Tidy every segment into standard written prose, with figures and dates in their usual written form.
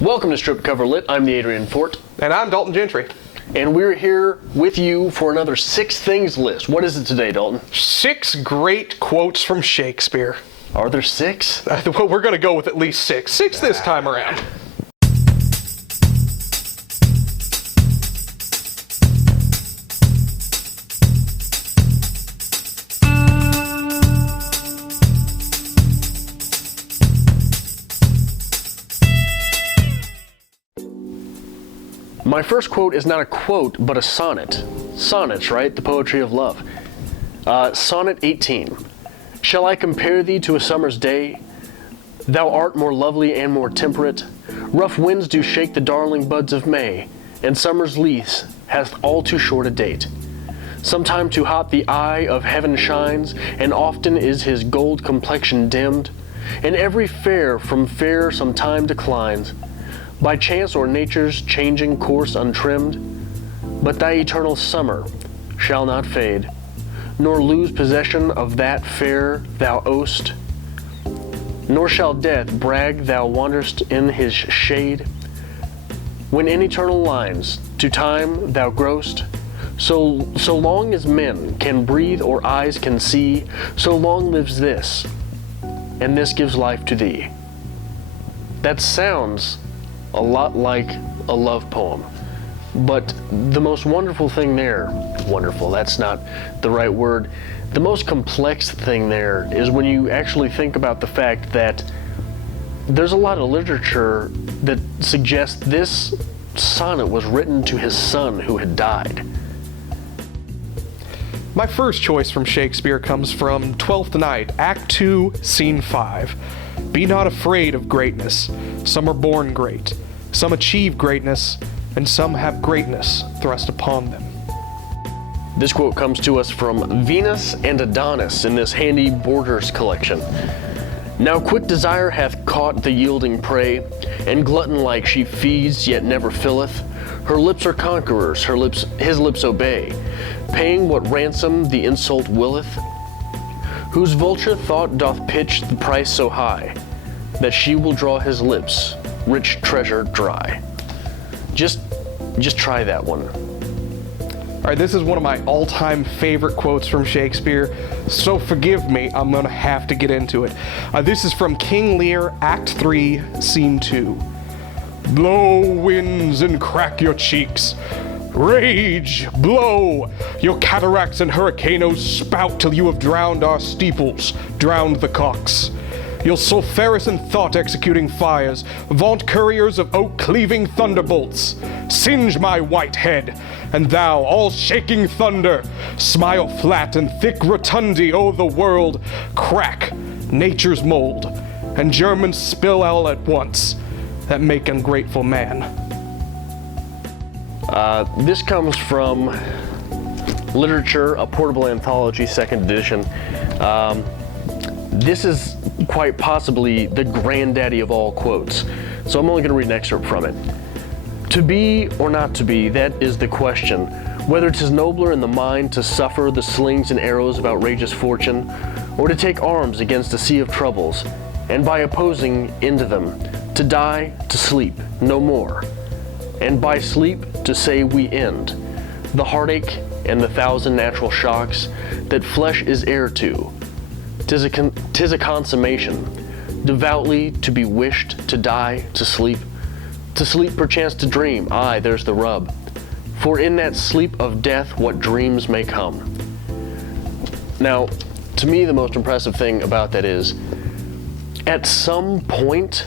Welcome to Strip Cover Lit. I'm the Adrian Fort. And I'm Dalton Gentry. And we're here with you for another 6 Things list. What is it today, Dalton? 6 great quotes from Shakespeare. Are there 6? Well, we're going to go with at least 6. 6 this time around. My first quote is not a quote, but a sonnet. Sonnets, right? The poetry of love. Sonnet 18. Shall I compare thee to a summer's day? Thou art more lovely and more temperate. Rough winds do shake the darling buds of May, and summer's lease hath all too short a date. Sometime too hot the eye of heaven shines, and often is his gold complexion dimmed, and every fair from fair sometime declines, by chance or nature's changing course untrimmed. But thy eternal summer shall not fade, nor lose possession of that fair thou owest, nor shall death brag thou wanderest in his shade. When in eternal lines to time thou growest, so long as men can breathe or eyes can see, so long lives this, and this gives life to thee. That sounds a lot like a love poem, but the most wonderful thing there, wonderful, that's not the right word, the most complex thing there is when you actually think about the fact that there's a lot of literature that suggests this sonnet was written to his son who had died. My first choice from Shakespeare comes from Twelfth Night, Act 2, Scene 5. Be not afraid of greatness. Some are born great. Some achieve greatness, and some have greatness thrust upon them. This quote comes to us from Venus and Adonis in this handy Borders collection. Now quick desire hath caught the yielding prey, and glutton-like she feeds yet never filleth. Her lips are conquerors, his lips obey, paying what ransom the insult willeth. Whose vulture thought doth pitch the price so high, that she will draw his lips rich treasure dry. Just try that one. All right, this is one of my all-time favorite quotes from Shakespeare, so forgive me, I'm gonna have to get into it. This is from King Lear, Act 3, Scene 2. Blow, winds, and crack your cheeks. Rage, blow! Your cataracts and hurricanos spout till you have drowned our steeples, drowned the cocks. You'll sulphurous in thought executing fires, vaunt couriers of oak-cleaving thunderbolts. Singe my white head, and thou, all shaking thunder, smile flat and thick rotundi o'er the world, crack nature's mold, and Germans spill all at once, that make ungrateful man. This comes from Literature, a Portable Anthology, 2nd edition. This is quite possibly the granddaddy of all quotes, so I'm only going to read an excerpt from it. To be or not to be, that is the question, whether 'tis nobler in the mind to suffer the slings and arrows of outrageous fortune, or to take arms against a sea of troubles, and by opposing into them, to die, to sleep, no more, and by sleep to say we end, the heartache and the thousand natural shocks that flesh is heir to. 'Tis a consummation, devoutly to be wished, to die, to sleep perchance to dream, aye, there's the rub. For in that sleep of death what dreams may come. Now, to me the most impressive thing about that is, at some point,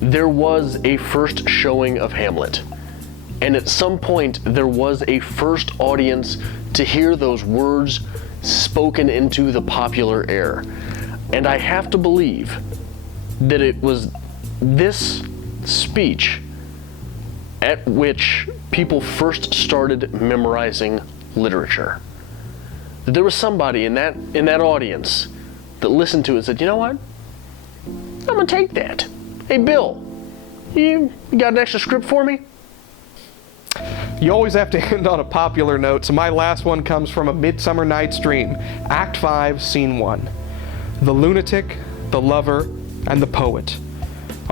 there was a first showing of Hamlet. And at some point, there was a first audience to hear those words spoken into the popular air. And I have to believe that it was this speech at which people first started memorizing literature. That there was somebody in that audience that listened to it and said, you know what? I'm gonna take that. Hey Bill, you got an extra script for me? You always have to end on a popular note, so my last one comes from A Midsummer Night's Dream, Act 5, Scene 1. The lunatic, the lover, and the poet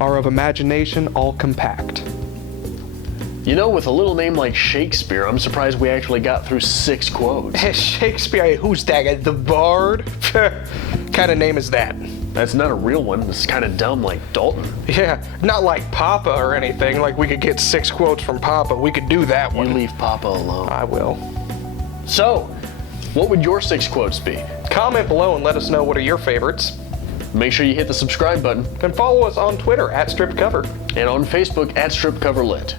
are of imagination all compact. You know, with a little name like Shakespeare, I'm surprised we actually got through 6 quotes. Shakespeare, who's that guy? The Bard? Kind of name is that? That's not a real one. It's kind of dumb like Dalton. Yeah, not like Papa or anything, like we could get 6 quotes from Papa. We could do that You one. leave Papa alone. I will. So, what would your 6 quotes be? Comment below and let us know what are your favorites. Make sure you hit the subscribe button And follow us on Twitter @StripCover. and on Facebook @StripCoverLit.